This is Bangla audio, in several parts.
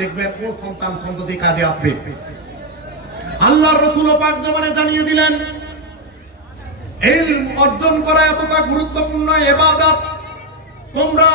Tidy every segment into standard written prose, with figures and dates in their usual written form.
দেখবেন ও সন্তান সন্ততি কাজে আসবে। আল্লাহর রাসূল পাক জমানে জানিয়ে দিলেন ইলম অর্জন করা এতটা গুরুত্বপূর্ণ ইবাদত, তোমরা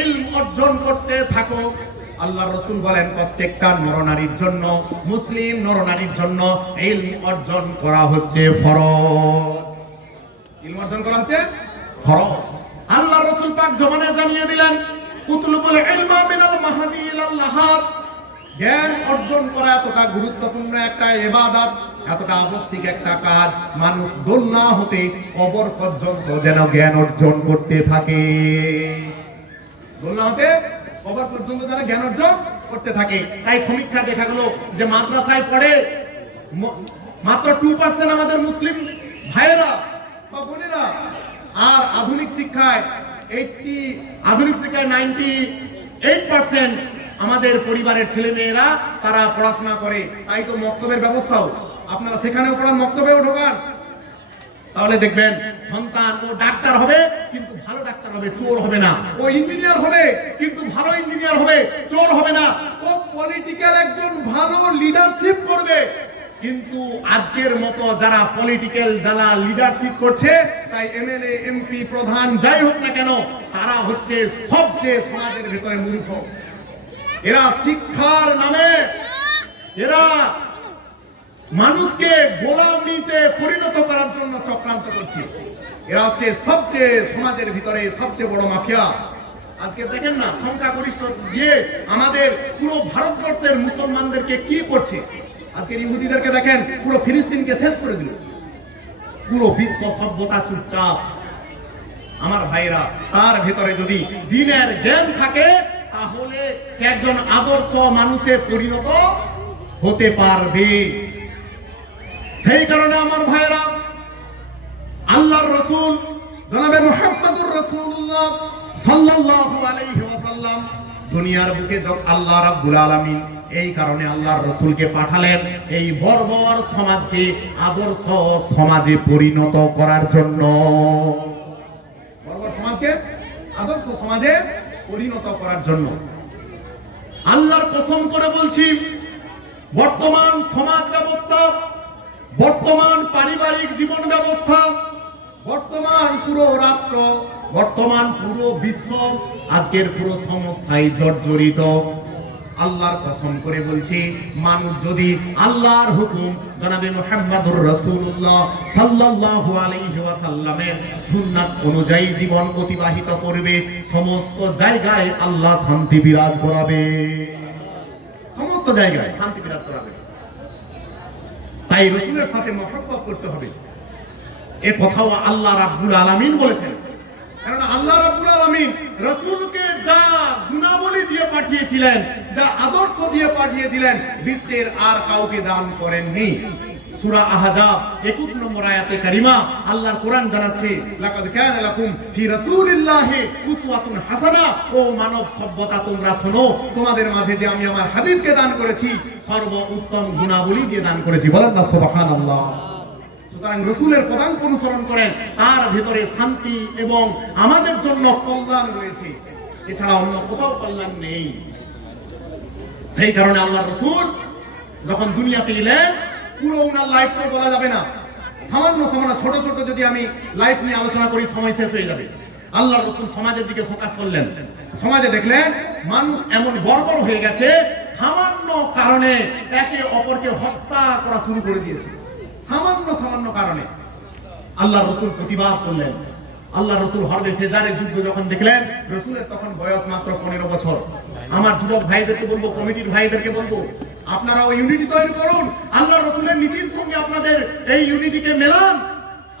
ইলম অর্জন করতে থাকো। আল্লাহর রাসূল বলেন প্রত্যেকটা নরনারীর জন্য, মুসলিম নরনারীর জন্য ইলম অর্জন করা হচ্ছে ফরজ। ইলম অর্জন করা হচ্ছে ফরজ। আল্লাহর রাসূল পাক জমানে জানিয়ে দিলেন উতলুবুল ইলমা মিনাল মাহদি ইলাল লাহাদ, জ্ঞান অর্জন করা এতটা গুরুত্বপূর্ণ একটা ইবাদত, এতটা আবশ্যিক একটা কাজ, মানুষ দোলনা হতে কবর পর্যন্ত যেন জ্ঞান অর্জন করতে থাকে। দোলনা হতে কবর পর্যন্ত যেন জ্ঞান অর্জন করতে থাকে। তাই সমীক্ষা দেখা গেল যে মাদ্রাসায় পড়ে মাত্র 2% আমাদের মুসলিম ভাইয়েরা বা বোনেরা, আর আধুনিক শিক্ষায় 98% আমাদের পরিবারের ছেলে মেয়েরা তারা পড়াশোনা করে। তাই তো মক্তবের ব্যবস্থাও, আপনারা সেখানেও পড়ান, মক্তবেও ঢোকান, তাহলে দেখবেন সন্তান ও ডাক্তার হবে কিন্তু ভালো ডাক্তার হবে, চোর হবে না। ও ইঞ্জিনিয়ার হবে কিন্তু ভালো ইঞ্জিনিয়ার হবে, চোর হবে না। ও পলিটিক্যাল একজন ভালো লিডারশিপ করবে, কিন্তু আজকের মতো যারা পলিটিক্যাল যারা লিডারশিপ করছে, তাই এমএলএ এমপি প্রধান যাই হোক না কেন, তারা হচ্ছে সবচেয়ে সমাজের ভিতরে মূর্খ। এরা শিক্ষার নামে এরা মানুষকে গোলামিতে পরিণত করার জন্য চক্রান্ত করছে। এরা হচ্ছে সবচেয়ে সমাজের ভিতরে সবচেয়ে বড় মাফিয়া। আজকে দেখেন না সংখ্যাগরিষ্ঠ যে আমাদের পুরো ভারতবর্ষের মুসলমানদেরকে কি করছে। আজকের ইহুদিদেরকে দেখেন, পুরো ফিলিস্তিনকে শেষ করে দিল, পুরো বিশ্ব সভ্যতা চুপচাপ। আমার ভাইরা, তার ভিতরে যদি দ্বীনের জ্ঞান থাকে তাহলে সে একজন আদর্শ মানুষে পরিণত হতে পারবে। সেই কারণে আমার ভাইরা, আল্লাহর রাসূল জনাবে মুহাম্মদুর রাসূলুল্লাহ সাল্লাল্লাহু আলাইহি ওয়াসাল্লাম দুনিয়ার বুকে আল্লাহ রাব্বুল আলামিন এই কারণে আল্লাহর রাসূলকে পাঠালেন এই বর্বর সমাজকে আদর্শ সমাজে পরিণত করার জন্য। বর্বর সমাজকে আদর্শ সমাজে পরিণত করার জন্য। আল্লাহর কসম করে বলছি, বর্তমান সমাজ ব্যবস্থা, বর্তমান পারিবারিক জীবন ব্যবস্থা, বর্তমান পুরো রাষ্ট্র, বর্তমান পুরো বিশ্ব আজকের পুরো সমস্যায় জর্জরিত। আল্লাহর কসম করে বলছি, মানুষ যদি আল্লাহর হুকুম জনাবে মুহাম্মদুর রাসূলুল্লাহ সাল্লাল্লাহু আলাইহি ওয়াসাল্লামের সুন্নাত অনুযায়ী জীবন অতিবাহিত করবে, সমস্ত জায়গায় আল্লাহ শান্তি বিরাজ করাবে, সমস্ত জায়গায় শান্তি বিরাজ করাবে। তাই রাসূলের সাথে মহব্বত করতে হবে। এ কথাও আল্লাহ রাব্বুল আলামিন বলেছেন। কারণ আল্লাহ রাব্বুল আলামিন রাসূলকে যা গুণাবলী দিয়ে পাঠিয়েছিলেন, যা আদর্শ দিয়ে পাঠিয়েছিলেন, বিশ্বের আর কাউকে দান করেননি। সূরা আহজাব 21 নম্বর আয়াতে কারিমা আল্লাহর কোরআন জানাচ্ছে, লাকাদ কানা লাকুম ফি রাসূলিল্লাহি উসওয়াতুন হাসানাহ। ও মানব সভ্যতা, তোমরা শোনো, তোমাদের মাঝে যে আমি আমার হাবিবকে দান করেছি সর্বোত্তম গুণাবলী দিয়ে দান করেছি। বলেন না সুবহানাল্লাহ। সুতরাং রাসূলের পদাঙ্ক অনুসরণ করেন, তার ভিতরে শান্তি এবং আমাদের জন্য কল্যাণ রয়েছে, এছাড়া অন্য কোথাও কল্যাণ নেই। সেই কারণে আল্লাহর রাসূল যখন দুনিয়াতে এলেন, পুরো ওনার লাইফটা বলা যাবে না, সামান্য ছোট ছোট যদি আমি লাইফ নিয়ে আলোচনা করি সময় শেষ হয়ে যাবে। আল্লাহর রাসূল সমাজের দিকে ফোকাস করলেন। সমাজে দেখলেন মানুষ এমন বর্বর হয়ে গেছে, সামান্য কারণে একে অপরকে হত্যা করা শুরু করে দিয়েছে। সামান্য কারণে আল্লাহর রাসূল প্রতিবাদ করলেন। আল্লাহর রাসূল হরবে ফেজারের যুদ্ধ যখন দেখলেন, রাসূলের তখন বয়স মাত্র 15 বছর। আমার যুবক ভাইদেরকে বলবো, কমিটির ভাইদেরকে বলবো, আপনারাও ইউনিটি তৈরি করুন, আল্লাহর রাসূলের নীতির সঙ্গে আপনাদের এই ইউনিটিকে মেলান।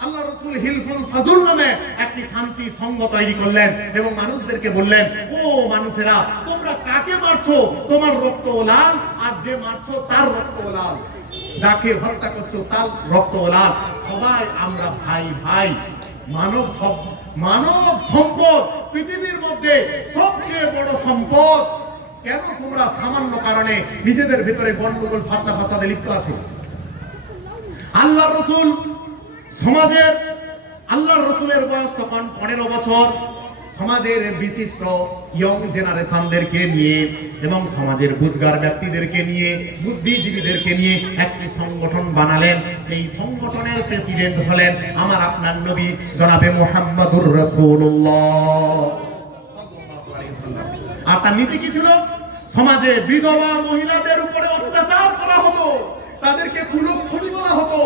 আল্লাহর রাসূল হিলফুল ফাজুল নামে একটি শান্তি সংঘ তৈরি করলেন এবং মানুষদেরকে বললেন, ও মানুষেরা, তোমরা কাকে মারছো? তোমার রক্ত লাল, আর যে মারছো তার রক্ত লাল, যাকে হত্যা করছো তার রক্ত লাল। সবাই আমরা ভাই ভাই। মানব সম্পদ পৃথিবীর মধ্যে সবচেয়ে বড় সম্পদ। কেন তোমরা সামান্য কারণে নিজেদের ভিতরে গন্ডগোল ফাটনা ফাসাদে লিপ্ত আছো? আল্লাহর রাসূল সমাজের, আল্লাহর রাসূলের বয়স তখন 15 বছর। সমাজের বিশিষ্ট ইয়ং জেনারেশনদেরকে নিয়ে এবং সমাজের বুঝগার ব্যক্তিদেরকে নিয়ে, বুদ্ধিজীবীদেরকে নিয়ে একটি সংগঠন বানালেন। সেই সংগঠনের প্রেসিডেন্ট হলেন আমার আপনার নবী জনাবে মুহাম্মদুর রাসূলুল্লাহ। আর তার নীতি কি ছিল? সমাজে বিধবা মহিলাদের উপরে অত্যাচার করা হতো, তাদেরকে কুলক্ষণী বলা হতো।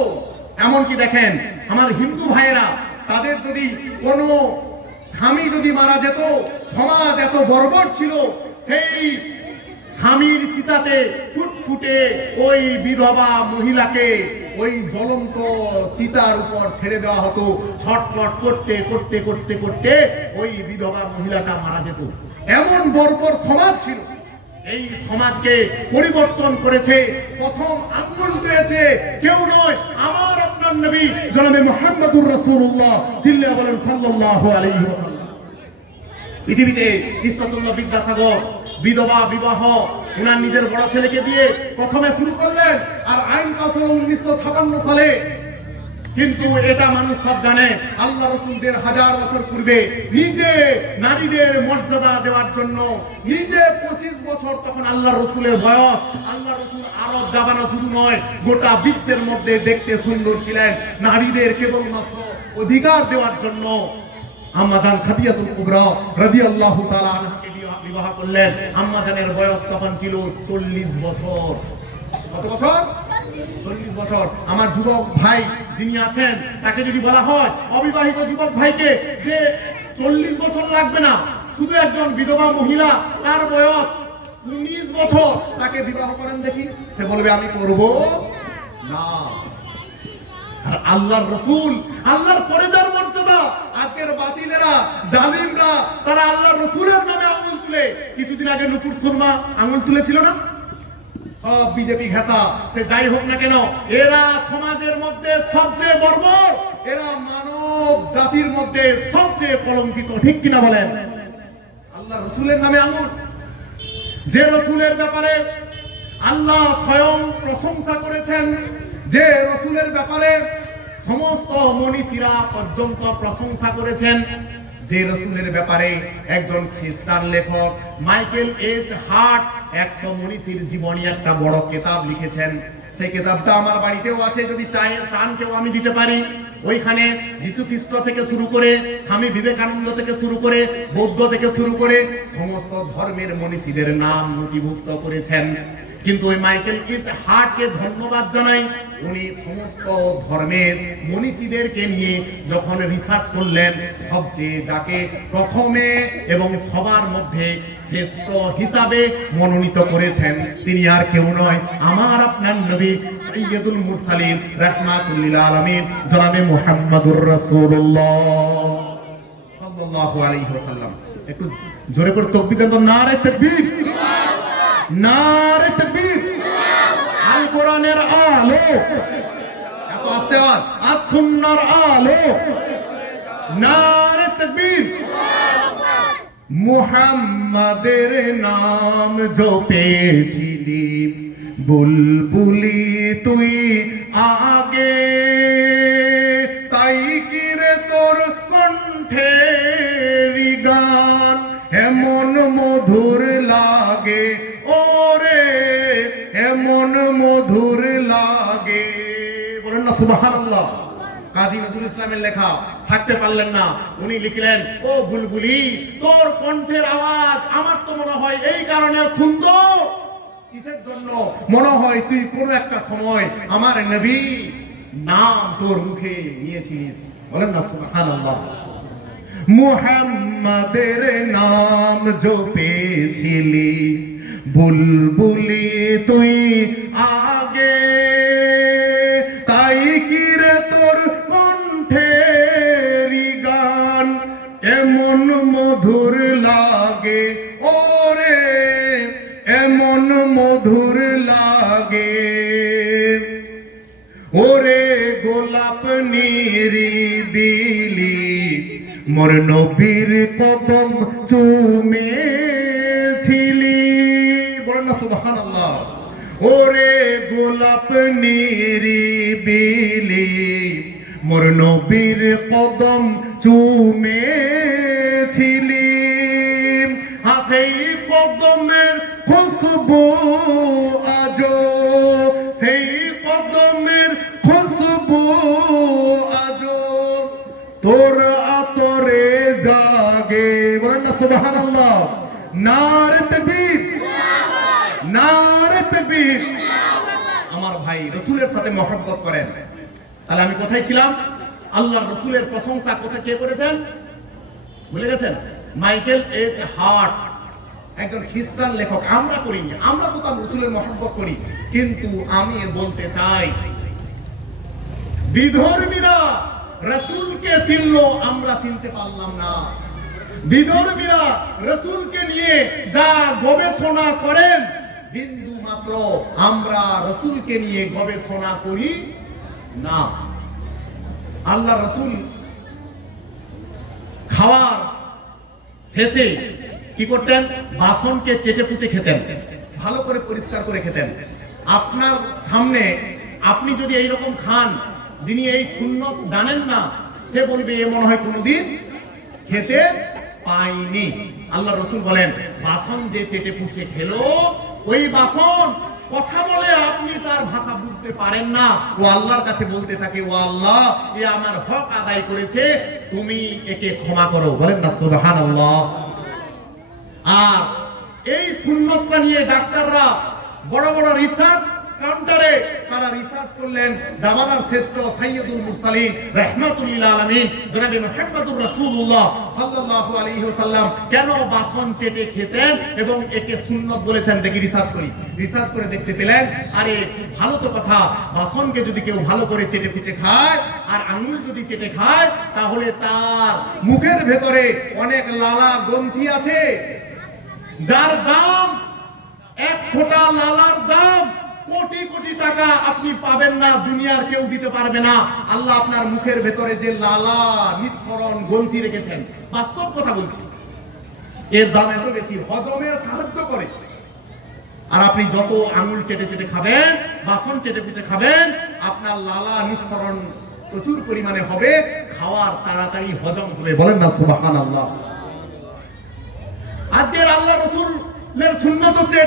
এমনকি দেখেন আমার হিন্দু ভাইয়েরা, তাদের যদি কোনো স্বামী যদি মারা যেত, সমাজ এত বর্বর ছিল, সেই স্বামীর চিতাতে ফুটফুটে ওই বিধবা মহিলাকে ওই জ্বলন্ত চিতার উপর ছেড়ে দেওয়া হতো। ছটফট করতে করতে করতে করতে ওই বিধবা মহিলাটা মারা যেত। এমন বর্বর সমাজ ছিল। এই সমাজকে পরিবর্তন করেছে, প্রথম আঙ্গুল দিয়েছে কেউ নয়, আমার আপনার নবী জনাবে মুহাম্মদুর রাসূলুল্লাহ চিল্লা বলেন সাল্লাল্লাহু আলাইহি ওয়াসাল্লাম। পৃথিবীতে ঈশ্বরচন্দ্র বিদ্যাসাগর বিধবা বিবাহ উনার নিজের বড় ছেলেকে দিয়ে প্রথমে শুরু করলেন, আর আইন পাস হলো 1956 সালে। কিন্তু এটা মানুষ সব জানে, আল্লাহ রাসূলদের 1000 বছর পূর্বে নিজে নারীদের মর্যাদা দেওয়ার জন্য নিজে 25 বছর তখন আল্লাহ রাসূলের বয়স, আল্লাহ রাসূল আরব জামানা শুধু নয় গোটা বিশ্বের মধ্যে দেখতে সুন্দর ছিলেন, নারীদের কেবলমাত্র অধিকার দেওয়ার জন্য আম্মা জান খাদিজাতুল কুবরা রাদিয়াল্লাহু তাআলা আনহাকে বিবাহ করলেন। আম্মা জানের বয়স তখন ছিল 40 বছর। কত বছর? 40 বছর। আমার যুবক ভাই যিনি আছেন, তাকে যদি বলা হয় অবিবাহিত যুবক ভাইকে যে 40 বছর লাগবে না, শুধু একজন বিধবা মহিলা তার বয়স 19 বছর, তাকে বিবাহ করেন দেখি, সে বলবে আমি করব না। আর আল্লাহর রাসূল, আল্লাহর পরে যার মর্যাদা, আজকের বাতিলেরা জালিমরা তারা আল্লাহর রাসূলের নামে আঙ্গুল তুলে, কিছুদিন আগে নুপুর শর্মা আঙ্গুল তুলেছিল না? সব বিজেপি ঘেঁষা, সে যাই হোক না কেন, এরা সমাজের মধ্যে সবচেয়ে বর্বর, এরা মানব জাতির মধ্যে সবচেয়ে কলঙ্কিত, ঠিক কিনা বলেন? আল্লাহর রাসূলের নামে আঙ্গুল, যে রাসূলের ব্যাপারে আল্লাহ স্বয়ং প্রশংসা করেছেন, যে রাসূলের ব্যাপারে সমস্ত মনীষীরা পর্যন্ত প্রশংসা করেছেন, যে রাসূলের ব্যাপারে একজন খ্রিস্টান লেখক মাইকেল এইচ হার্ট 100 মনীষীর জীবনী একটা বড় কিতাব লিখেছেন। সেই কিতাবটা আমার বাড়িতেও আছে, যদি চান কেউ আমি দিতে পারি। ওইখানে যীশু খ্রিস্ট থেকে শুরু করে স্বামী বিবেকানন্দ থেকে শুরু করে বৌদ্ধ থেকে শুরু করে সমস্ত ধর্মের মনীষীদের নাম নথিভুক্ত করেছেন। কিন্তু ওই মাইকেল এইচ হার্টকে ধন্যবাদ জানাই, উনি সমস্ত ধর্মের মনীষীদেরকে নিয়ে যখন রিসার্চ করলেন, সবচেয়ে যাকে প্রথমে এবং সবার মধ্যে শ্রেষ্ঠ হিসাবে মনোনীত করেছেন তিনি আর কেউ নয়, আমার আপনার নবী সাইয়্যিদুল মুরসালিন রাহমাতুল লিল আলামিন জনাবে মুহাম্মদুর রাসূলুল্লাহ সাল্লাল্লাহু আলাইহি ওয়াসাল্লাম। একটু জোরে করে তাকবীর দেন তো, নারে তাকবীর, নারে তাকবীর। আল কোরআনের আলো, এত আস্তে আওয়াজ, আজ সুন্নাহর আলো, নারে তাকবীর। মুহাম্মাদের নাম জপেছিলি বুলবুলি তুই আগে, তাই কি রে তোর কণ্ঠের গান এমন মধুর লাগে, ওরে এমন মধুর লাগে। বলেন না সুবহানাল্লাহ। কাজী নজরুল ইসলামের লেখা, থাকতে পারলেন না, উনি লিখলেন, ও বুলবুলি তোর কণ্ঠের আওয়াজ আমার তো মনে হয় এই কারণে সুন্দর, কিসের জন্য? মনে হয় তুই কোনো একটা সময় আমার নবী নাম তোর মুখে নিয়েছিস। বলেন না সুবহানাল্লাহ। মুহাম্মাদের নাম জপেছিলি বুলবুলি তুই আগে, তাই কি রে তোর কণ্ঠের গান এমন মধুর লাগে, ওরে এমন মধুর লাগে, ওরে গোলাপ নিরিবিলি মোর নবীর কদম চুমেছিলি। বলেন না সুবহানাল্লাহ। ওরে গোলাপ নিরিবিলি মোর নবীর কদম চুমেছিলি, সেই কদমের খুশ খুশবু আজো, সেই কদমের খুশবু আজো তোর আতরে জাগে। বলেন না সুবহানাল্লাহ। নারে তাকবীর, নারে তাকবীর। আমার ভাই রাসূলের সাথে মহব্বত করেন। তাহলে আমি কোথায় ছিলাম? আল্লাহর রাসূলের প্রশংসা কোথায় কে করেছেন ভুলে গেছেন? মাইকেল এইচ হার্ট, একজন খ্রিস্টান লেখক। আমরা করিনি, আমরা তো তার রাসূলের মহব্বত করি, কিন্তু আমি বলতে চাই বিধর্মীরা রাসূলকে চিনলো, আমরা চিনতে পারলাম না। বিধর্মীরা রাসূলকে নিয়ে যা গবেষণা করেন, বিন্দু মাত্র আমরা রাসূলকে নিয়ে গবেষণা করি না। আল্লাহ রাসূল খাওয়ার শেষে কি করতেন? বাসনকে চেটে পুচে খেতেন, ভালো করে পরিষ্কার করে খেতেন। আপনার সামনে আপনি যদি এইরকম খান, যিনি এই সুন্নত জানেন না, সে বলবে এ মনে হয় কোনোদিন খেতে পাইনি। আল্লাহ রাসূল বলেন, বাসন যে চেটে পুচে খেলো, ওই বাসন কথা বলে আপনি তার ভাষা বুঝতে পারেন না, ও আল্লাহর কাছে বলতে থাকে, ও আল্লাহ, এ আমার হক আদায় করেছে, তুমি একে ক্ষমা করো। বলেন না সুবহানাল্লাহ। আর এই সুন্নতটা নিয়ে ডাক্তাররা বড় বড় রিসার্চ কাউন্টারে তারা রিসার্চ করলেন। জামানার শ্রেষ্ঠ সাইয়্যিদুল মুরসালিন রাহমাতুল লিল আলামিন জনাবে মুহাম্মদুর রাসূলুল্লাহ সাল্লাল্লাহু আলাইহি ওয়াসাল্লাম কেন বাসন চেটে খেতেন এবং একে সুন্নত বলেছেন, দেখি রিসার্চ করি। রিসার্চ করে দেখতে পেলেন, আরে ভালো তো কথা, বাসনকে যদি কেউ ভালো করে চেটে পুচে খায় আর আঙুল যদি চেটে খায়, তাহলে তার মুখের ভেতরে অনেক লালা গ্রন্থি আছে, যার দাম, এক ফোঁটা লালার দাম কোটি কোটি টাকা আপনি পাবেন না, দুনিয়ার কেউ দিতে পারবে না। আল্লাহ আপনার মুখের ভেতরে যে লালা নিঃসরণ গ্রন্থি রেখেছেন, বাস্তব কথা বলছি, এর দাম এত বেশি, হজমে সাহায্য করে। আর আপনি যত আঙুল চেটে চেটে খাবেন, বাসন চেটে চেটে খাবেন, আপনার লালা নিঃসরণ প্রচুর পরিমাণে হবে, খাওয়ার তাড়াতাড়ি হজম হবে। বলেন না সুবহানাল্লাহ। আজকের আল্লাহ রাসূলের সুন্নাত হচ্ছে